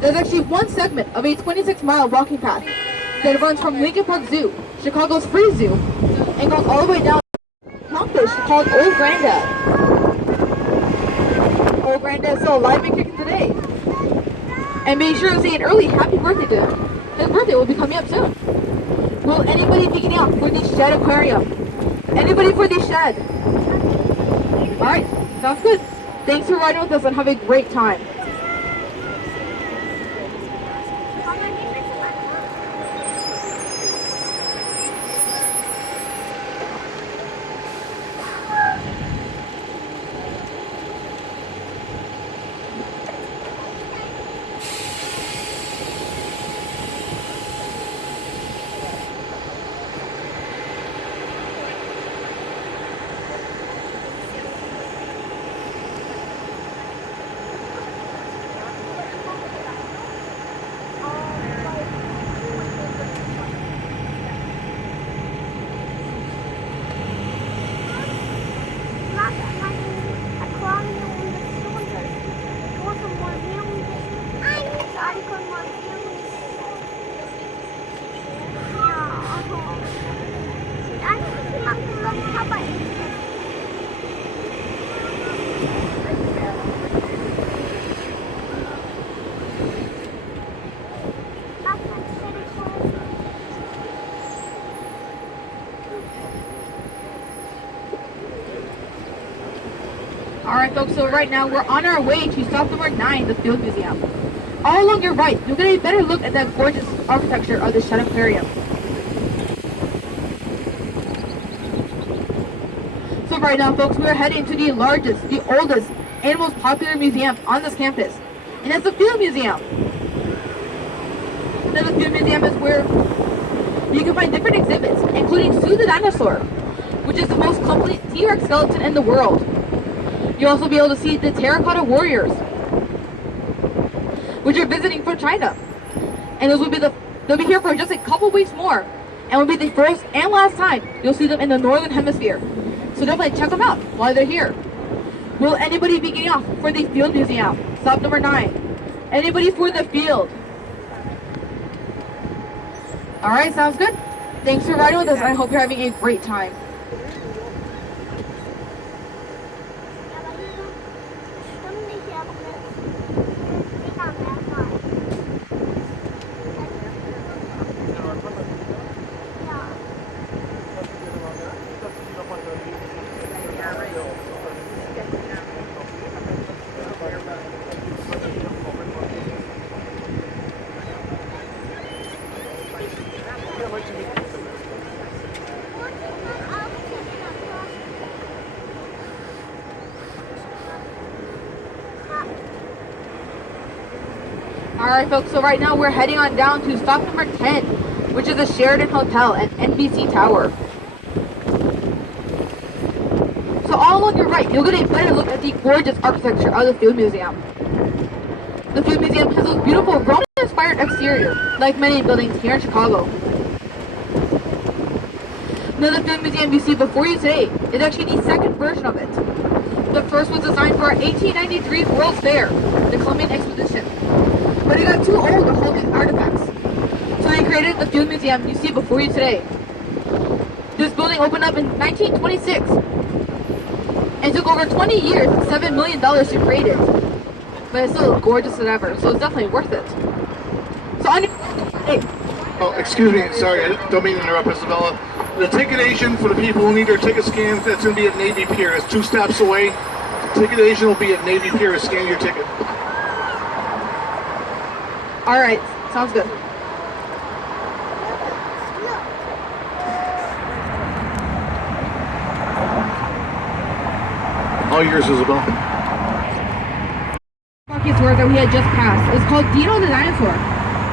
There's actually one segment of a 26-mile walking path that runs from Lincoln Park Zoo, Chicago's free zoo, and goes all the way down to Longfish called Old Grandad. Old Grandad is still alive and kicking today. And make sure to say an early happy birthday to him. His birthday will be coming up soon. Will anybody be getting out for the Shed Aquarium? Anybody for the Shed? Alright, sounds good. Thanks for riding with us and have a great time. Alright folks, so right now we're on our way to stop number 9, the Field Museum. All along your right, you'll get a better look at that gorgeous architecture of the Shed Aquarium. So right now folks, we are heading to the largest, the oldest, and most popular museum on this campus. And that's the Field Museum. Now the Field Museum is where you can find different exhibits, including Sue the Dinosaur, which is the most complete T-Rex skeleton in the world. You'll also be able to see the Terracotta Warriors, which are visiting from China. And they'll be here for just a couple weeks more, and will be the first and last time you'll see them in the Northern Hemisphere. So definitely check them out while they're here. Will anybody be getting off for the Field Museum? Stop number 9. Anybody for the Field? Alright, sounds good. Thanks for riding with us. I hope you're having a great time. Alright folks, so right now we're heading on down to stop number 10, which is the Sheraton Hotel and NBC Tower. So all on your right, you'll get a better look at the gorgeous architecture of the Field Museum. The Field Museum has those beautiful Roman-inspired exterior, like many buildings here in Chicago. Now the Field Museum you see before you today is actually the second version of it. The first was designed for our 1893 World's Fair, the Columbian Exposition. But it got too old to hold these artifacts. So they created the Field Museum you see before you today. This building opened up in 1926 and took over 20 years and $7 million to create it. But it's still gorgeous as ever, so it's definitely worth it. So hey. Oh, excuse me, sorry, I don't mean to interrupt, Isabella. The ticketation for the people who need their ticket scanned, that's going to be at Navy Pier. It's 2 stops away. Ticketation will be at Navy Pier to scan your ticket. Alright, sounds good. All yours, Isabel. Market store that we had just passed is called Dino the Dinosaur,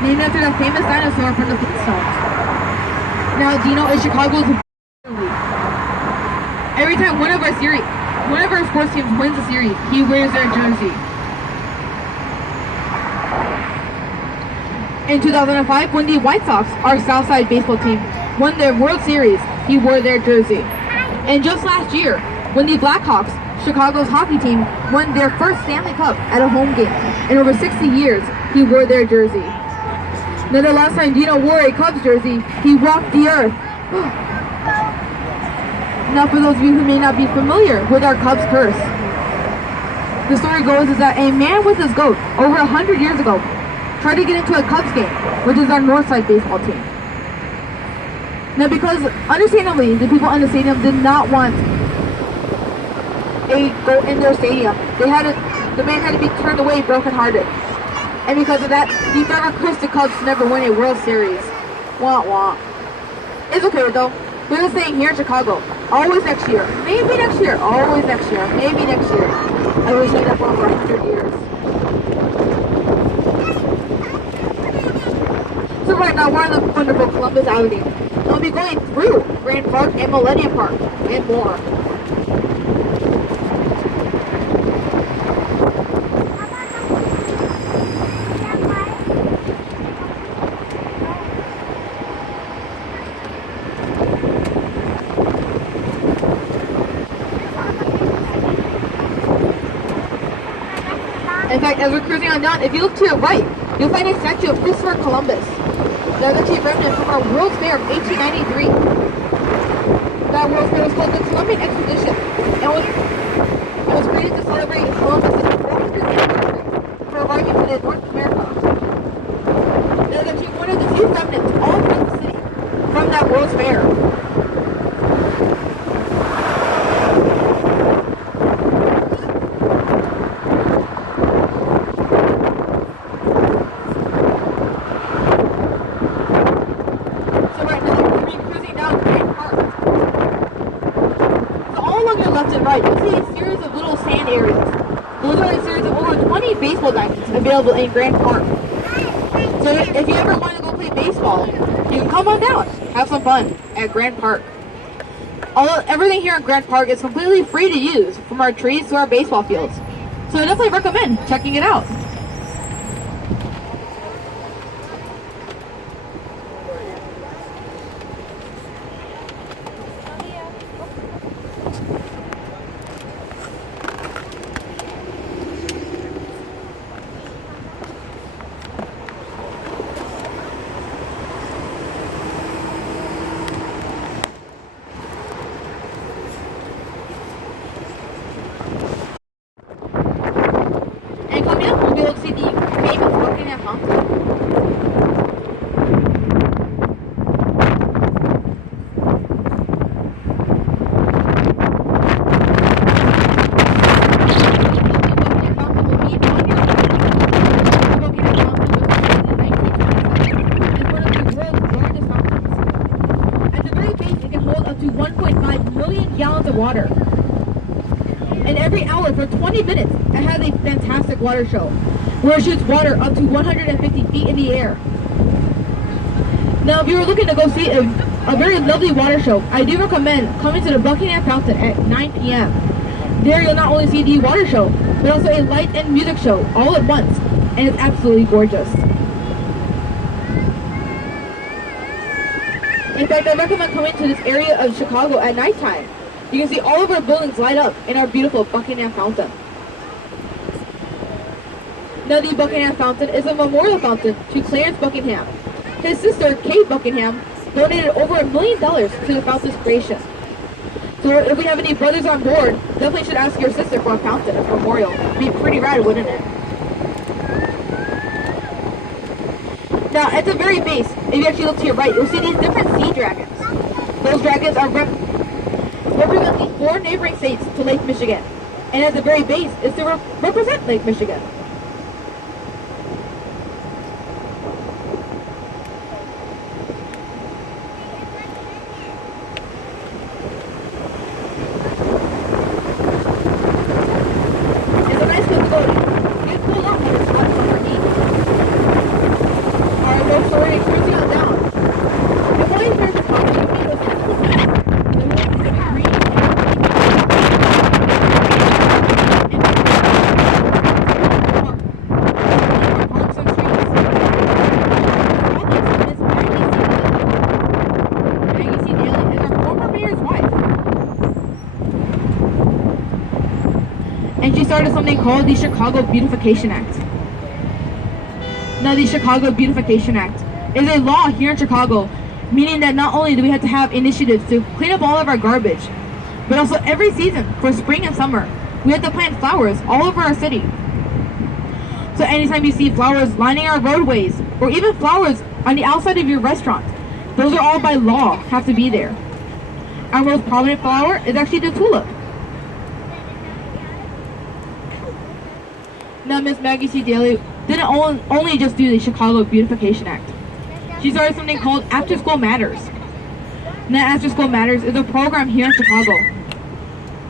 named after the famous dinosaur from the Flintstones. Now Dino is Chicago's league. Every time one of our sports teams wins a series, he wears their jersey. In 2005, when the White Sox, our Southside baseball team, won their World Series, he wore their jersey. And just last year, when the Blackhawks Chicago's hockey team won their first Stanley Cup at a home game. In over 60 years, he wore their jersey. Now the last time Dino wore a Cubs jersey, he walked the earth. Now for those of you who may not be familiar with our Cubs curse, the story goes is that a man with his goat over 100 years ago tried to get into a Cubs game, which is our Northside baseball team. Now because, understandably, the people in the stadium did not want a goat in their stadium, the man had to be turned away brokenhearted. And because of that, he never cursed the Cubs to never win a World Series. Wah wah. It's okay though. We're just staying here in Chicago. Always next year. Maybe next year. Always next year. Maybe next year. I wish I that for over 100 years. So right now we're on the wonderful Columbus Avenue. And we'll be going through Grand Park and Millennium Park and more. In fact, as we're cruising on down, if you look to your right, you'll find a statue of Christopher Columbus. That's actually a remnant from our World's Fair of 1893. That World's Fair was called the Columbian Expedition, and was created to celebrate Columbus' 400th anniversary for arriving to North America. That was actually one of the few remnants all through the city from that World's Fair. Available in Grand Park. So if you ever want to go play baseball, you can come on down, have some fun at Grand Park. Everything here in Grand Park is completely free to use, from our trees to our baseball fields. So I definitely recommend checking it out. Water. And every hour for 20 minutes, it has a fantastic water show where it shoots water up to 150 feet in the air. Now, if you were looking to go see a very lovely water show, I do recommend coming to the Buckingham Fountain at 9 p.m. There you'll not only see the water show, but also a light and music show all at once, and it's absolutely gorgeous. In fact, I recommend coming to this area of Chicago at nighttime. You can see all of our buildings light up in our beautiful Buckingham Fountain. Now the Buckingham Fountain is a memorial fountain to Clarence Buckingham. His sister, Kate Buckingham, donated over $1 million to the fountain's creation. So if we have any brothers on board, definitely should ask your sister for a fountain as a memorial. It'd be pretty rad, wouldn't it? Now at the very base, if you actually look to your right, you'll see these different sea dragons. Those dragons are represent the 4 neighboring states to Lake Michigan, and at the very base is to represent Lake Michigan. It's a nice place to go. Get pulled up when it's hot underneath. Alright, folks, so we're going to cruising on down. The point here to talk to me was started something called the Chicago Beautification Act. Now, the Chicago Beautification Act is a law here in Chicago, meaning that not only do we have to have initiatives to clean up all of our garbage, but also every season for spring and summer, we have to plant flowers all over our city. So anytime you see flowers lining our roadways, or even flowers on the outside of your restaurant, those are all by law have to be there. Our most prominent flower is actually the tulip. Now, Miss Maggie C. Daly didn't only just do the Chicago Beautification Act. She started something called After School Matters. Now, After School Matters is a program here in Chicago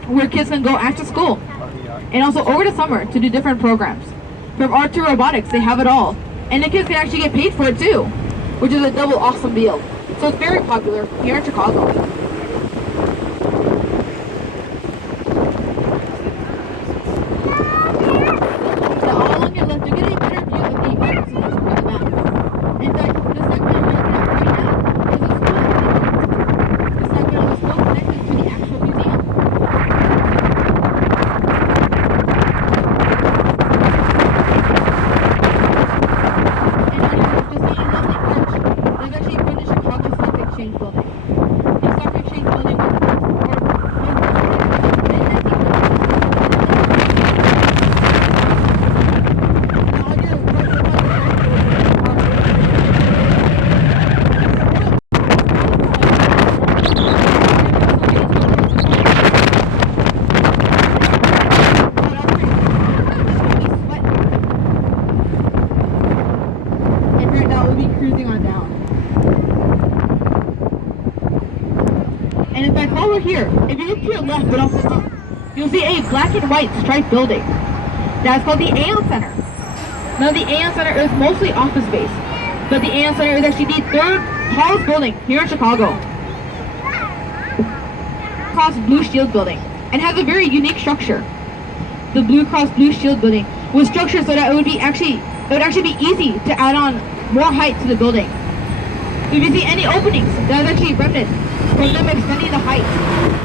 where kids can go after school and also over the summer to do different programs. From art to robotics, they have it all. And the kids can actually get paid for it too, which is a double awesome deal. So it's very popular here in Chicago. Now, all along your left, you get a better view of the art centers from the map. In fact, the segment you're looking at right now is a school. The segment of the school connected to the actual museum. Cruising on down. And in fact, while we're here, if you look to your left but also up, you'll see a black and white striped building. That's called the Aon Center. Now, the Aon Center is mostly office space, but the Aon Center is actually the third tallest building here in Chicago. Cross Blue Shield building, and has a very unique structure. The Blue Cross Blue Shield building was structured so that it would actually be easy to add on more height to the building. So if you see any openings, that is actually remnant from them extending the height.